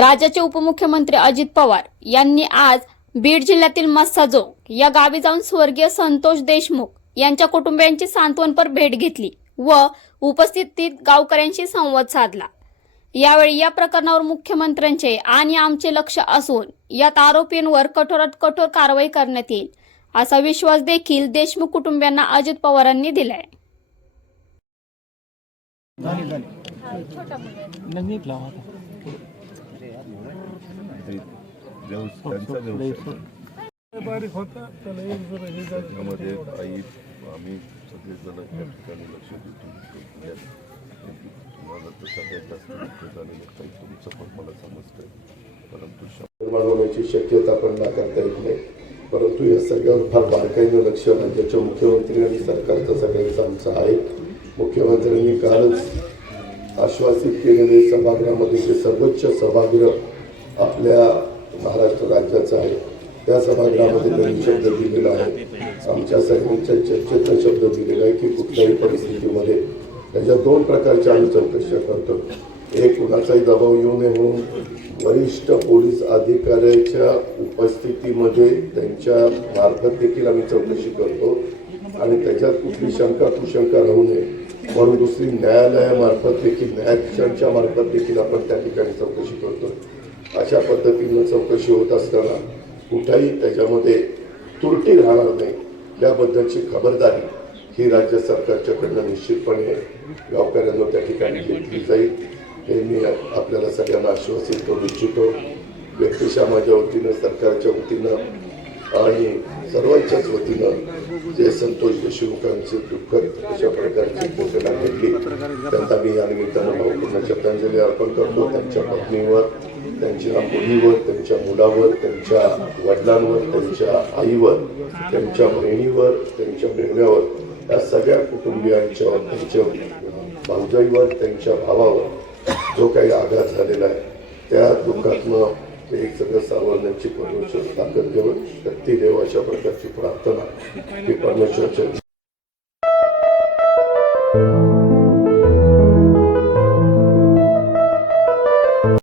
राज्याचे उपमुख्यमंत्री अजित पवार यांनी आज बीड जिल्ह्यातील मस्साजोग या गावी जाऊन स्वर्गीय संतोष देशमुख यांच्या कुटुंबियांची सांत्वनपर भेट घेतली व उपस्थितीत गावकऱ्यांशी संवाद साधला. यावेळी या प्रकरणावर मुख्यमंत्र्यांचे आणि आमचे लक्ष असून यात आरोपींवर कठोरात कठोर कारवाई करण्यात येईल असा विश्वास देखील देशमुख कुटुंबियांना अजित पवारांनी दिलाय. लावा त्यांचा एक जरा हे झालं त्यामध्ये आई आम्ही सगळेजण त्या ठिकाणी लक्ष देतो. तुम्हाला तर सगळ्यात जास्त झालेलं काही तुमचं पण मला समजतंय. परंतु शब्द निर्माण होण्याची शक्यता पण नाकारता येत नाही. परंतु या सगळ्यावर फार बारकाईनं लक्ष राज्याच्या मुख्यमंत्री आणि सरकारचं सगळ्यांचं आमचं आहे. मुख्यमंत्र्यांनी कालच आश्वासित केलेले सभागृहामध्ये जे सर्वोच्च सभागृह आपल्या महाराष्ट्र राज्याचं आहे. त्या सभागृहामध्ये त्यांनी शब्द दिलेला आहे. आमच्या सगळ्यांच्या चर्चेचा शब्द दिलेला आहे की कुठल्याही परिस्थितीमध्ये त्याच्या दोन प्रकारच्या आम्ही चौकशा करतो. एक कुणाचाही दबाव येऊ नये म्हणून वरिष्ठ पोलीस अधिकाऱ्याच्या उपस्थितीमध्ये त्यांच्या मार्फत देखील आम्ही चौकशी करतो. आणि त्याच्यात कुठली शंका कुशंका राहू नये. म्हणून दुसरी न्यायालयामार्फत देखील न्यायाधीशांच्या मार्फत देखील आपण त्या ठिकाणी चौकशी करतो. अशा पद्धतीनं चौकशी होत असताना कुठल्याही त्याच्यामध्ये त्रुटी राहणार नाही. याबद्दलची खबरदारी ही राज्य सरकारच्याकडनं निश्चितपणे गावकऱ्यांना त्या ठिकाणी घेतली जाईल. हे मी आपल्याला सगळ्यांना आश्वासित करू इच्छितो. व्यक्तिशा माझ्या वतीनं सरकारच्या वतीनं आणि सर्वांच्याच वतीनं जे संतोष देशमुखांचे दुःखद अशा प्रकारची घोषणा घेतली त्यांना मी या निमित्तानं भावपूर्ण श्रद्धांजली अर्पण करतो. त्यांच्या पत्नीवर त्यांच्या मुलीवर त्यांच्या मुलावर त्यांच्या वडिलांवर त्यांच्या आईवर त्यांच्या बहिणीवर त्यांच्या मेहण्यावर या सगळ्या कुटुंबियांच्यावर त्यांच्या भाऊजाईवर त्यांच्या भावावर जो काही आघात झालेला आहे त्या दुःखातनं ते एक सगळं सावरण्याची परमेश्वर ताकद घेऊन शक्ती देव अशा प्रकारची प्रार्थना ही परमेश्वरच्या